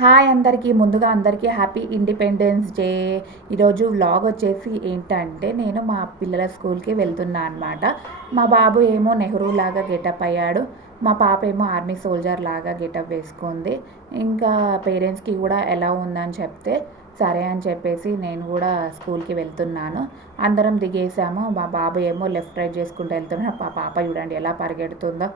Hi అందరికీ ముందుగా అందరికీ హ్యాపీ ఇండిపెండెన్స్ డే. ఈరోజు వ్లాగ్ వచ్చేసి ఏంటంటే నేను మా పిల్లల స్కూల్కి వెళ్తున్నా అనమాట. మా బాబు ఏమో నెహ్రూ లాగా గెటప్ అయ్యాడు, మా పాప ఏమో ఆర్మీ సోల్జర్ లాగా గెటప్ వేసుకుంది. ఇంకా పేరెంట్స్కి కూడా ఎలా ఉందని చెప్తే సరే అని చెప్పేసి నేను కూడా స్కూల్కి వెళ్తున్నాను. అందరం దిగేసాము. మా బాబు ఏమో లెఫ్ట్ రైట్ చేసుకుంటూ వెళ్తున్నాడు, మా పాప చూడండి ఎలా పరిగెడుతుందో.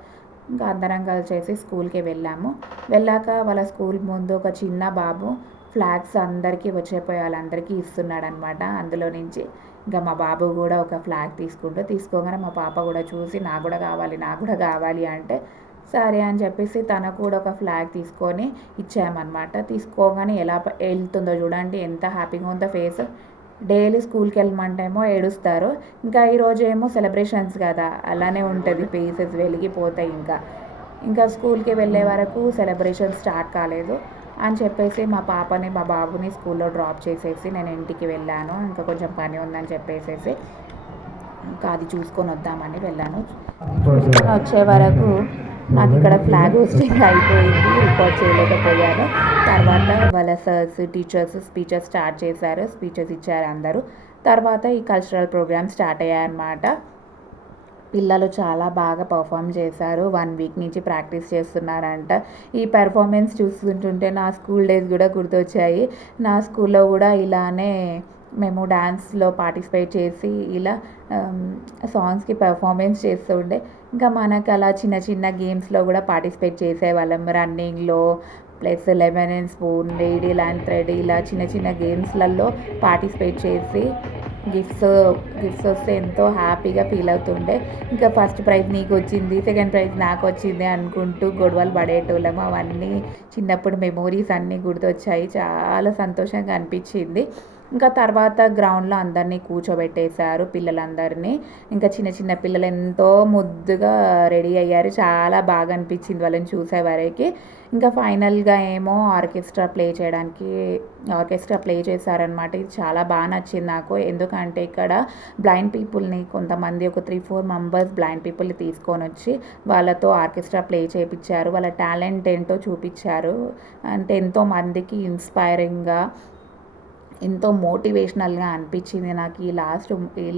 ఇంకా అందరం కలిసేసి స్కూల్కి వెళ్ళాము. వెళ్ళాక వాళ్ళ స్కూల్ ముందు ఒక చిన్న బాబు ఫ్లాగ్స్ అందరికీ వచ్చేపోయి వాళ్ళందరికీ ఇస్తున్నాడనమాట. అందులో నుంచి ఇంకా మా బాబు కూడా ఒక ఫ్లాగ్ తీసుకోగానే మా పాప కూడా చూసి నాకు కూడా కావాలి నాకు కూడా కావాలి అంటే సరే అని చెప్పేసి తనకు కూడా ఒక ఫ్లాగ్ తీసుకొని ఇచ్చామన్నమాట. తీసుకోగానే ఎలా వెళ్తుందో చూడండి, ఎంత హ్యాపీగా ఉందో ఫేస్. డైలీ స్కూల్కి వెళ్ళమంటేమో ఏడుస్తారు, ఇంకా ఈరోజు ఏమో సెలబ్రేషన్స్ కదా, అలానే ఉంటుంది, ఫేసెస్ వెలిగిపోతాయి. ఇంకా స్కూల్కి వెళ్ళే వరకు సెలబ్రేషన్ స్టార్ట్ కాలేదు అని చెప్పేసి మా పాపని మా బాబుని స్కూల్లో డ్రాప్ చేసేసి నేను ఇంటికి వెళ్ళాను. ఇంకా కొంచెం పని ఉందని చెప్పేసేసి ఇంకా అది చూసుకొని వద్దామని వెళ్ళాను. వచ్చే వరకు నాకు ఇక్కడ ఫ్లాగ్ హోస్టింగ్ అయిపోయింది, రికార్డ్ చేయలేకపోయాను. తర్వాత వాళ్ళ సర్స్ టీచర్స్ స్పీచెస్ స్టార్ట్ చేశారు, స్పీచెస్ ఇచ్చారు అందరూ. తర్వాత ఈ కల్చరల్ ప్రోగ్రామ్ స్టార్ట్ అయ్యాయన్నమాట. పిల్లలు చాలా బాగా పర్ఫామ్ చేశారు, 1 వీక్ నుంచి ప్రాక్టీస్ చేస్తున్నారంట. ఈ పెర్ఫార్మెన్స్ చూస్తుంటుంటే నా స్కూల్ డేస్ కూడా గుర్తొచ్చాయి. నా స్కూల్లో కూడా ఇలానే మేము డ్యాన్స్లో పార్టిసిపేట్ చేసి ఇలా సాంగ్స్కి పెర్ఫార్మెన్స్ చేస్తుండే. ఇంకా మనకు అలా చిన్న చిన్న గేమ్స్లో కూడా పార్టిసిపేట్ చేసేవాళ్ళం, రన్నింగ్లో plus lemon and spoon, needle and thread, ఇలా చిన్న చిన్న గేమ్స్లలో పార్టిసిపేట్ చేసి గిఫ్ట్స్ వస్తే ఎంతో హ్యాపీగా ఫీల్ అవుతుండే. ఇంకా ఫస్ట్ ప్రైజ్ నీకు వచ్చింది, సెకండ్ ప్రైజ్ నాకు వచ్చింది అనుకుంటూ గొడవలు పడేటోళ్ళం. అవన్నీ చిన్నప్పుడు మెమోరీస్ అన్నీ గుర్తొచ్చాయి, చాలా సంతోషంగా అనిపించింది. ఇంకా తర్వాత గ్రౌండ్లో అందరినీ కూర్చోబెట్టేశారు పిల్లలందరినీ. ఇంకా చిన్న చిన్న పిల్లలు ఎంతో ముద్దుగా రెడీ అయ్యారు, చాలా బాగా అనిపించింది వాళ్ళని చూసేవరకు. ఇంకా ఫైనల్గా ఏమో ఆర్కెస్ట్రా ప్లే చేశారనమాట. ఇది చాలా బాగా నచ్చింది నాకు, ఎందుకంటే ఇక్కడ బ్లైండ్ పీపుల్ని కొంతమంది ఒక 3-4 మెంబర్స్ బ్లైండ్ పీపుల్ని తీసుకొని వచ్చి వాళ్ళతో ఆర్కెస్ట్రా ప్లే చేయించారు. వాళ్ళ టాలెంట్ ఏంటో చూపించారు. అంటే ఎంతో మందికి ఇన్స్పైరింగ్గా, ఎంతో మోటివేషనల్గా అనిపించింది నాకు. ఈ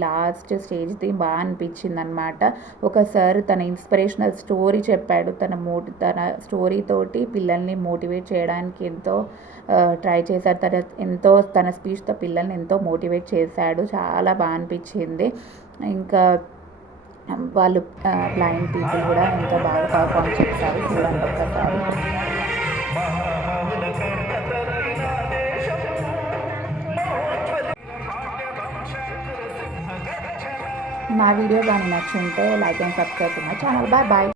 లాస్ట్ స్టేజ్ది బాగా అనిపించింది అనమాట. ఒక సార్ తన ఇన్స్పిరేషనల్ స్టోరీ చెప్పాడు, తన స్టోరీతోటి పిల్లల్ని మోటివేట్ చేయడానికి ఎంతో ట్రై చేశాడు. తన స్పీచ్తో పిల్లల్ని ఎంతో మోటివేట్ చేశాడు, చాలా బాగా అనిపించింది. ఇంకా వాళ్ళు బ్లైండ్ పీపుల్ కూడా ఎంతో బాగా పర్ఫామ్ చేశారు, చూడండి ఒక్కసారి. నా వీడియో కానీ నచ్చుంటే like and subscribe to my channel. Bye bye.